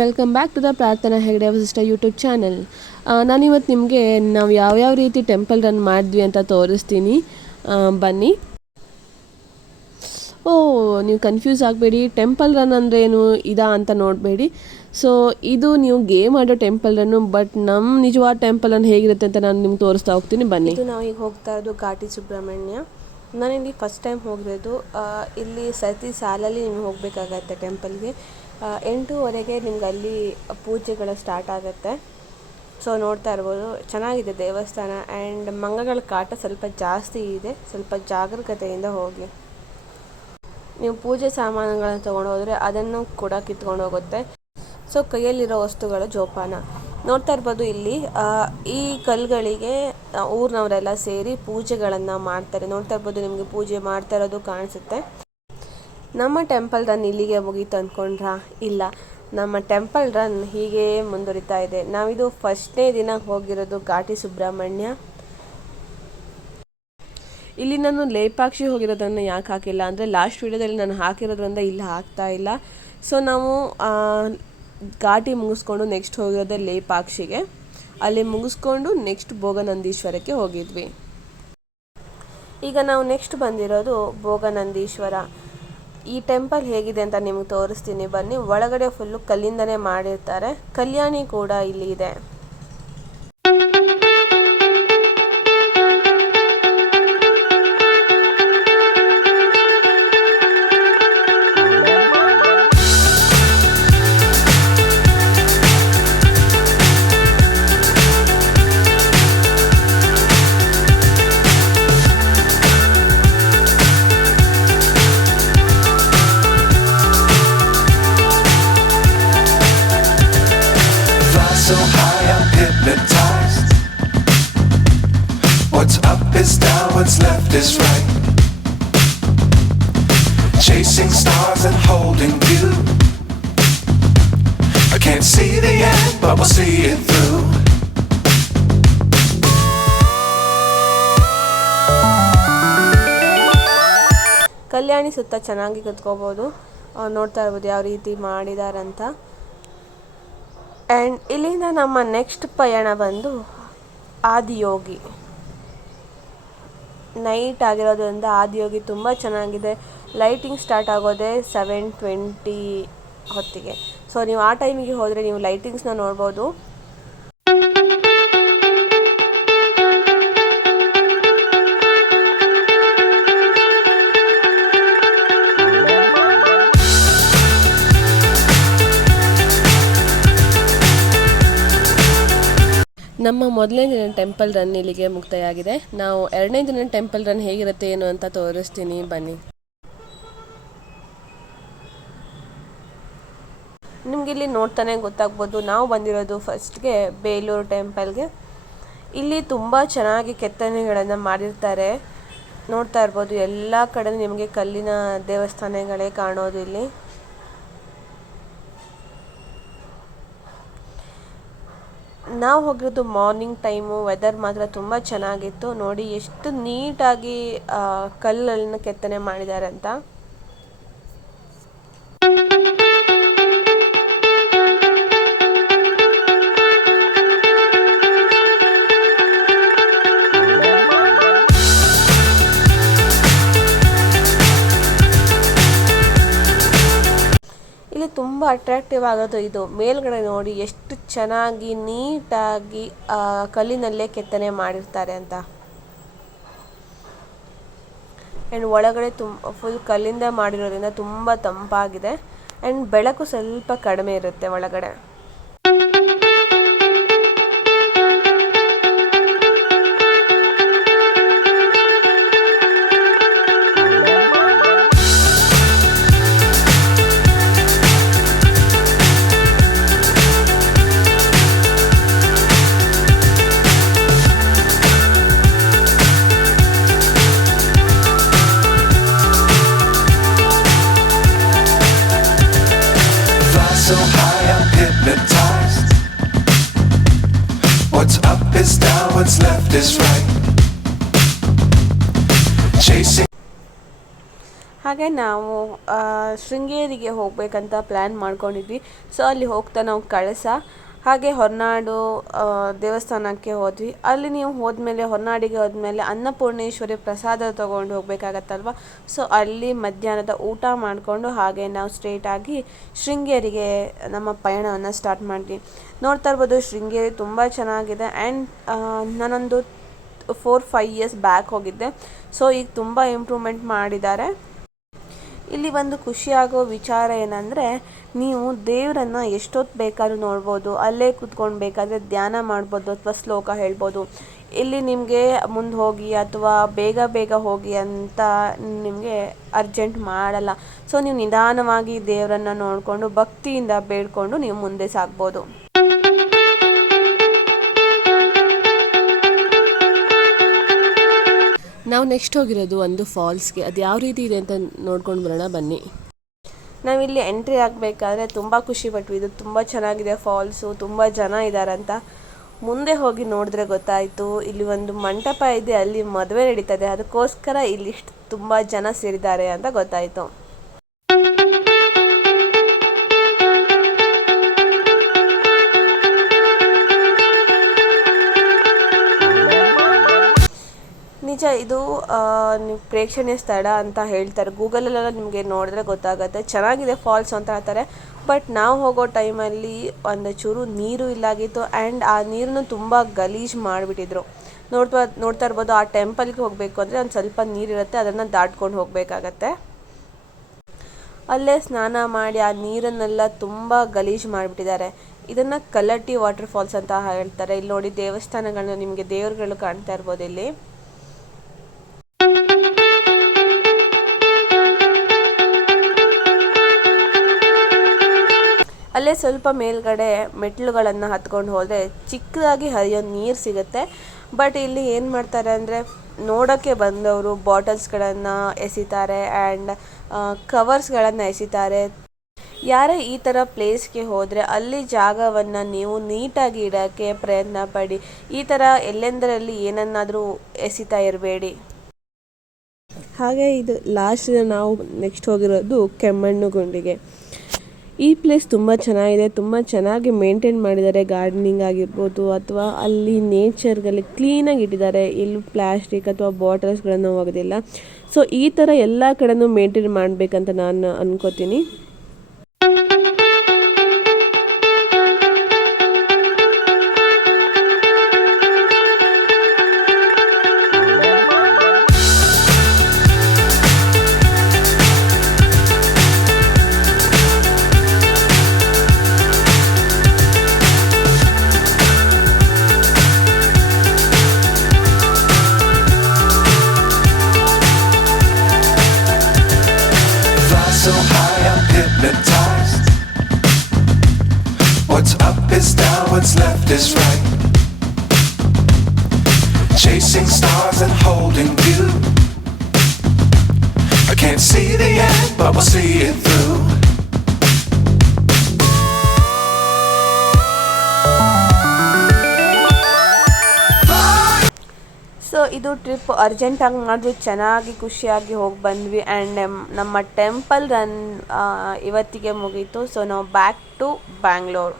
Welcome back to the ಪ್ರಾರ್ಥನಾ Hegde Vasishtha YouTube channel. ನಾನಿವತ್ತು ನಿಮಗೆ ನಾವು ಯಾವ್ಯಾವ ರೀತಿ ಟೆಂಪಲ್ ರನ್ ಮಾಡಿದ್ವಿ ಅಂತ ತೋರಿಸ್ತೀನಿ. ಬನ್ನಿ. ನೀವು ಕನ್ಫ್ಯೂಸ್ ಆಗಬೇಡಿ, ಟೆಂಪಲ್ ರನ್ ಅಂದರೆ ಏನು ಇದಾ ಅಂತ ನೋಡಬೇಡಿ. ಸೊ ಇದು ನೀವು ಗೇಮ್ ಆಡೋ ಟೆಂಪಲ್ ರನ್ನು, ಬಟ್ ನಮ್ಮ ನಿಜವಾದ ಟೆಂಪಲ್ ರನ್ ಹೇಗಿರುತ್ತೆ ಅಂತ ನಾನು ನಿಮ್ಗೆ ತೋರಿಸ್ತಾ ಹೋಗ್ತೀನಿ. ಬನ್ನಿ. ಇದು ನಾವೀಗ ಹೋಗ್ತಾ ಇರೋದು ಘಾಟಿ ಸುಬ್ರಹ್ಮಣ್ಯ. ನಾನಿಲ್ಲಿ ಫಸ್ಟ್ ಟೈಮ್ ಹೋಗಿರೋದು. ಇಲ್ಲಿ ಸತಿ ಸಾಲಲ್ಲಿ ನಿಮ್ಗೆ ಹೋಗಬೇಕಾಗತ್ತೆ ಟೆಂಪಲ್ಗೆ. 8:30ಗೆ ನಿಮ್ಗೆ ಅಲ್ಲಿ ಪೂಜೆಗಳು ಸ್ಟಾರ್ಟ್ ಆಗುತ್ತೆ. ಸೊ ನೋಡ್ತಾ ಇರ್ಬೋದು, ಚೆನ್ನಾಗಿದೆ ದೇವಸ್ಥಾನ. ಆ್ಯಂಡ್ ಮಂಗಗಳ ಕಾಟ ಸ್ವಲ್ಪ ಜಾಸ್ತಿ ಇದೆ, ಸ್ವಲ್ಪ ಜಾಗರೂಕತೆಯಿಂದ ಹೋಗಿ. ನೀವು ಪೂಜೆ ಸಾಮಾನುಗಳನ್ನು ತೊಗೊಂಡು ಹೋದರೆ ಅದನ್ನು ಕೂಡ ಕಿತ್ಕೊಂಡು ಹೋಗುತ್ತೆ. ಸೊ ಕೈಯಲ್ಲಿರೋ ವಸ್ತುಗಳು ಜೋಪಾನ. ನೋಡ್ತಾ ಇರ್ಬೋದು, ಇಲ್ಲಿ ಈ ಕಲ್ಲುಗಳಿಗೆ ಊರಿನವರೆಲ್ಲ ಸೇರಿ ಪೂಜೆಗಳನ್ನು ಮಾಡ್ತಾರೆ. ನೋಡ್ತಾ ಇರ್ಬೋದು, ನಿಮಗೆ ಪೂಜೆ ಮಾಡ್ತಾ ಇರೋದು ಕಾಣಿಸುತ್ತೆ. ನಮ್ಮ ಟೆಂಪಲ್ ರನ್ ಇಲ್ಲಿಗೆ ಮುಗೀತು ಅಂದ್ಕೊಂಡ್ರಾ? ಇಲ್ಲ, ನಮ್ಮ ಟೆಂಪಲ್ ರನ್ ಹೀಗೆ ಮುಂದುವರಿತಾ ಇದೆ. ನಾವಿದು ಫಸ್ಟ್ನೇ ದಿನ ಹೋಗಿರೋದು ಘಾಟಿ ಸುಬ್ರಹ್ಮಣ್ಯ. ಇಲ್ಲಿ ನಾನು ಲೇಪಾಕ್ಷಿ ಹೋಗಿರೋದನ್ನು ಯಾಕೆ ಹಾಕಿಲ್ಲ ಅಂದರೆ, ಲಾಸ್ಟ್ ವಿಡಿಯೋದಲ್ಲಿ ನಾನು ಹಾಕಿರೋದ್ರಿಂದ ಇಲ್ಲಿ ಹಾಕ್ತಾ ಇಲ್ಲ. ಸೊ ನಾವು ಘಾಟಿ ಮುಗಿಸ್ಕೊಂಡು ನೆಕ್ಸ್ಟ್ ಹೋಗಿರೋದೇ ಲೇಪಾಕ್ಷಿಗೆ. ಅಲ್ಲಿ ಮುಗಿಸ್ಕೊಂಡು ನೆಕ್ಸ್ಟ್ ಭೋಗನಂದೀಶ್ವರಕ್ಕೆ ಹೋಗಿದ್ವಿ. ಈಗ ನಾವು ನೆಕ್ಸ್ಟ್ ಬಂದಿರೋದು ಭೋಗನಂದೀಶ್ವರ. ಈ ಟೆಂಪಲ್ ಹೇಗಿದೆ ಅಂತ ನಿಮ್ಗೆ ತೋರಿಸ್ತೀನಿ ಬನ್ನಿ. ಒಳಗಡೆ ಫುಲ್ಲು ಕಲ್ಲಿಂದನೇ ಮಾಡಿರ್ತಾರೆ. ಕಲ್ಯಾಣಿ ಕೂಡ ಇಲ್ಲಿ ಇದೆ. So high I'm hypnotized. What's up is down, what's left is right. Chasing stars and holding you. I can't see the end, but we'll see it through. ಕಲ್ಯಾಣಿ ಸುತ್ತ ಚೆನ್ನಾಗಿ ಕೂತ್ಕೋಬೋದು. ನೋಡ್ತಾ ಇರ್ಬೋದು ಯಾವ ರೀತಿ ಮಾಡಿದಾರಂತ. ಆ್ಯಂಡ್ ಇಲ್ಲಿಂದ ನಮ್ಮ ನೆಕ್ಸ್ಟ್ ಪಯಣ ಬಂದು ಆದಿಯೋಗಿ. ನೈಟ್ ಆಗಿರೋದ್ರಿಂದ ಆದಿಯೋಗಿ ತುಂಬ ಚೆನ್ನಾಗಿದೆ. ಲೈಟಿಂಗ್ ಸ್ಟಾರ್ಟ್ ಆಗೋದೇ 7:20 ಹೊತ್ತಿಗೆ. ಸೊ ನೀವು ಆ ಟೈಮಿಗೆ ಹೋದರೆ ನೀವು ಲೈಟಿಂಗ್ಸ್ನ ನೋಡ್ಬೋದು. ನಮ್ಮ ಮೊದಲನೇ ದಿನ ಟೆಂಪಲ್ ರನ್ ಇಲ್ಲಿಗೆ ಮುಕ್ತಾಯ ಆಗಿದೆ. ನಾವು ಎರಡನೇ ದಿನ ಟೆಂಪಲ್ ರನ್ ಹೇಗಿರುತ್ತೆ ಏನು ಅಂತ ತೋರಿಸ್ತೀನಿ ಬನ್ನಿ. ನಿಮ್ಗೆ ಇಲ್ಲಿ ನೋಡ್ತಾನೆ ಗೊತ್ತಾಗ್ಬೋದು, ನಾವು ಬಂದಿರೋದು ಫಸ್ಟ್ಗೆ ಬೇಲೂರು ಟೆಂಪಲ್ಗೆ. ಇಲ್ಲಿ ತುಂಬ ಚೆನ್ನಾಗಿ ಕೆತ್ತನೆಗಳನ್ನು ಮಾಡಿರ್ತಾರೆ. ನೋಡ್ತಾ ಇರ್ಬೋದು, ಎಲ್ಲ ಕಡೆ ನಿಮಗೆ ಕಲ್ಲಿನ ದೇವಸ್ಥಾನಗಳೇ ಕಾಣೋದು ಇಲ್ಲಿ. ನಾವು ಹೋಗಿರೋದು ಮಾರ್ನಿಂಗ್ ಟೈಮು. ವೆದರ್ ಮಾತ್ರ ತುಂಬ ಚೆನ್ನಾಗಿತ್ತು. ನೋಡಿ ಎಷ್ಟು ನೀಟಾಗಿ ಕಲ್ಲನ್ನು ಕೆತ್ತನೆ ಮಾಡಿದ್ದಾರೆ ಅಂತ. ಇಲ್ಲಿ ತುಂಬ ಅಟ್ರಾಕ್ಟಿವ್ ಆಗೋದು ಇದು. ಮೇಲ್ಗಡೆ ನೋಡಿ ಎಷ್ಟು ಚೆನ್ನಾಗಿ ನೀಟಾಗಿ ಕಲ್ಲಿನಲ್ಲೇ ಕೆತ್ತನೆ ಮಾಡಿರ್ತಾರೆ ಅಂತ. ಆ್ಯಂಡ್ ಒಳಗಡೆ ಫುಲ್ ಕಲ್ಲಿಂದ ಮಾಡಿರೋದ್ರಿಂದ ತುಂಬ ತಂಪಾಗಿದೆ. ಆ್ಯಂಡ್ ಬೆಳಕು ಸ್ವಲ್ಪ ಕಡಿಮೆ ಇರುತ್ತೆ ಒಳಗಡೆ. So high I'm hypnotized. What's up is down, what's left is right. Chasing ಹಾಗೆ ನಾವು ಶೃಂಗೇರಿಗೆ ಹೋಗಬೇಕಂತ ಪ್ಲ್ಯಾನ್ ಮಾಡ್ಕೊಂಡಿದ್ವಿ. ಸೊ ಅಲ್ಲಿ ಹೋಗ್ತಾ ನಾವು ಕಳಸ ಹಾಗೆ ಹೊರನಾಡು ದೇವಸ್ಥಾನಕ್ಕೆ ಹೋದ್ವಿ. ಅಲ್ಲಿ ನೀವು ಹೋದ್ಮೇಲೆ ಹೊರನಾಡಿಗೆ ಹೋದ್ಮೇಲೆ ಅನ್ನಪೂರ್ಣೇಶ್ವರಿ ಪ್ರಸಾದ ತೊಗೊಂಡು ಹೋಗ್ಬೇಕಾಗತ್ತಲ್ವ. ಸೊ ಅಲ್ಲಿ ಮಧ್ಯಾಹ್ನದ ಊಟ ಮಾಡಿಕೊಂಡು ಹಾಗೆ ನಾವು ಸ್ಟ್ರೇಟಾಗಿ ಶೃಂಗೇರಿಗೆ ನಮ್ಮ ಪಯಣವನ್ನು ಸ್ಟಾರ್ಟ್ ಮಾಡಿದ್ವಿ. ನೋಡ್ತಾ ಇರ್ಬೋದು ಶೃಂಗೇರಿ ತುಂಬ ಚೆನ್ನಾಗಿದೆ. ಆ್ಯಂಡ್ ನಾನೊಂದು 4-5 ಇಯರ್ಸ್ ಬ್ಯಾಕ್ ಹೋಗಿದ್ದೆ. ಸೊ ಈಗ ತುಂಬ ಇಂಪ್ರೂವ್ಮೆಂಟ್ ಮಾಡಿದ್ದಾರೆ. ಇಲ್ಲಿ ಒಂದು ಖುಷಿಯಾಗೋ ವಿಚಾರ ಏನಂದರೆ, ನೀವು ದೇವರನ್ನು ಎಷ್ಟೊತ್ತು ಬೇಕಾದ್ರೂ ನೋಡ್ಬೋದು. ಅಲ್ಲೇ ಕೂತ್ಕೊಂಡು ಬೇಕಾದರೆ ಧ್ಯಾನ ಮಾಡ್ಬೋದು ಅಥವಾ ಶ್ಲೋಕ ಹೇಳ್ಬೋದು. ಇಲ್ಲಿ ನಿಮಗೆ ಮುಂದೆ ಹೋಗಿ ಅಥವಾ ಬೇಗ ಹೋಗಿ ಅಂತ ನಿಮಗೆ ಅರ್ಜೆಂಟ್ ಮಾಡಲ್ಲ. ಸೊ ನೀವು ನಿಧಾನವಾಗಿ ದೇವರನ್ನು ನೋಡಿಕೊಂಡು ಭಕ್ತಿಯಿಂದ ಬೇಡ್ಕೊಂಡು ನೀವು ಮುಂದೆ ಸಾಗ್ಬೋದು. ನಾವು ನೆಕ್ಸ್ಟ್ ಹೋಗಿರೋದು ಒಂದು ಫಾಲ್ಸ್ಗೆ. ಅದು ಯಾವ ರೀತಿ ಇದೆ ಅಂತ ನೋಡ್ಕೊಂಡು ಬರೋಣ ಬನ್ನಿ. ನಾವಿಲ್ಲಿ ಎಂಟ್ರಿ ಆಗಬೇಕಾದ್ರೆ ತುಂಬ ಖುಷಿಪಟ್ವಿ. ಇದು ತುಂಬ ಚೆನ್ನಾಗಿದೆ ಫಾಲ್ಸು, ತುಂಬ ಜನ ಇದ್ದಾರಂತ. ಮುಂದೆ ಹೋಗಿ ನೋಡಿದ್ರೆ ಗೊತ್ತಾಯಿತು ಇಲ್ಲಿ ಒಂದು ಮಂಟಪ ಇದೆ, ಅಲ್ಲಿ ಮದುವೆ ನಡೀತದೆ. ಅದಕ್ಕೋಸ್ಕರ ಇಲ್ಲಿ ತುಂಬ ಜನ ಸೇರಿದ್ದಾರೆ ಅಂತ ಗೊತ್ತಾಯಿತು. ನಿಜ ಇದು ನೀವು ಪ್ರೇಕ್ಷಣೀಯ ಸ್ಥಳ ಅಂತ ಹೇಳ್ತಾರೆ. ಗೂಗಲಲ್ಲೆಲ್ಲ ನಿಮಗೆ ನೋಡಿದ್ರೆ ಗೊತ್ತಾಗುತ್ತೆ. ಚೆನ್ನಾಗಿದೆ ಫಾಲ್ಸ್ ಅಂತ ಹೇಳ್ತಾರೆ. ಬಟ್ ನಾವು ಹೋಗೋ ಟೈಮಲ್ಲಿ ಒಂದು ಚೂರು ನೀರು ಇಲ್ಲಾಗಿತ್ತು. ಆ್ಯಂಡ್ ಆ ನೀರನ್ನು ತುಂಬ ಗಲೀಜು ಮಾಡಿಬಿಟ್ಟಿದ್ರು. ನೋಡ್ತಾ ಇರ್ಬೋದು. ಆ ಟೆಂಪಲ್ಗೆ ಹೋಗಬೇಕು ಅಂದರೆ ಒಂದು ಸ್ವಲ್ಪ ನೀರಿರುತ್ತೆ, ಅದನ್ನು ದಾಟ್ಕೊಂಡು ಹೋಗಬೇಕಾಗತ್ತೆ. ಅಲ್ಲೇ ಸ್ನಾನ ಮಾಡಿ ಆ ನೀರನ್ನೆಲ್ಲ ತುಂಬ ಗಲೀಜು ಮಾಡಿಬಿಟ್ಟಿದ್ದಾರೆ. ಇದನ್ನು ಕಲ್ಲಟ್ಟಿ ವಾಟರ್ ಫಾಲ್ಸ್ ಅಂತ ಹೇಳ್ತಾರೆ. ಇಲ್ಲಿ ನೋಡಿ ದೇವಸ್ಥಾನಗಳನ್ನ ನಿಮಗೆ ದೇವರುಗಳು ಕಾಣ್ತಾ ಇರ್ಬೋದು ಇಲ್ಲಿ. ಅಲ್ಲೇ ಸ್ವಲ್ಪ ಮೇಲ್ಗಡೆ ಮೆಟ್ಲುಗಳನ್ನು ಹತ್ಕೊಂಡು ಹೋದರೆ ಚಿಕ್ಕದಾಗಿ ಹರಿಯೋ ನೀರು ಸಿಗುತ್ತೆ. ಬಟ್ ಇಲ್ಲಿ ಏನು ಮಾಡ್ತಾರೆ ಅಂದರೆ, ನೋಡೋಕ್ಕೆ ಬಂದವರು ಬಾಟಲ್ಸ್ಗಳನ್ನು ಎಸಿತಾರೆ ಆ್ಯಂಡ್ ಕವರ್ಸ್ಗಳನ್ನು ಎಸಿತಾರೆ. ಯಾರೇ ಈ ಥರ ಪ್ಲೇಸ್ಗೆ ಹೋದರೆ ಅಲ್ಲಿ ಜಾಗವನ್ನು ನೀವು ನೀಟಾಗಿ ಇಡೋಕ್ಕೆ ಪ್ರಯತ್ನ ಪಡಿ. ಈ ಥರ ಎಲ್ಲೆಂದರಲ್ಲಿ ಏನನ್ನಾದರೂ ಎಸಿತಾ ಇರಬೇಡಿ. ಹಾಗೆ ಇದು ಲಾಸ್ಟ್ ನಾವು ನೆಕ್ಸ್ಟ್ ಹೋಗಿರೋದು ಕೆಮ್ಮಣ್ಣುಗುಂಡಿಗೆ. ಈ ಪ್ಲೇಸ್ ತುಂಬ ಚೆನ್ನಾಗಿದೆ, ತುಂಬ ಚೆನ್ನಾಗಿ ಮೇಂಟೈನ್ ಮಾಡಿದ್ದಾರೆ. ಗಾರ್ಡನಿಂಗ್ ಆಗಿರ್ಬೋದು ಅಥವಾ ಅಲ್ಲಿ ನೇಚರ್ಗಲ್ಲಿ ಕ್ಲೀನಾಗಿ ಇಟ್ಟಿದ್ದಾರೆ. ಎಲ್ಲೂ ಪ್ಲಾಸ್ಟಿಕ್ ಅಥವಾ ಬಾಟಲ್ಸ್ಗಳನ್ನು ಹೋಗೋದಿಲ್ಲ. ಸೊ ಈ ಥರ ಎಲ್ಲ ಕಡೆನೂ ಮೇಂಟೈನ್ ಮಾಡಬೇಕಂತ ನಾನು ಅನ್ಕೋತೀನಿ. So high I'm hypnotized. What's up is down, what's left is right. Chasing stars and holding you. I can't see the end, but we'll see it through. So ಇದು ಟ್ರಿಪ್ ಅರ್ಜೆಂಟಾಗಿ ಮಾಡಿದ್ವಿ, ಚೆನ್ನಾಗಿ ಖುಷಿಯಾಗಿ ಹೋಗಿ ಬಂದ್ವಿ. ಆ್ಯಂಡ್ ನಮ್ಮ ಟೆಂಪಲ್ ರನ್ ಇವತ್ತಿಗೆ ಮುಗೀತು. ಸೊ ನಾವು ಬ್ಯಾಕ್ ಟು ಬ್ಯಾಂಗ್ಳೂರು.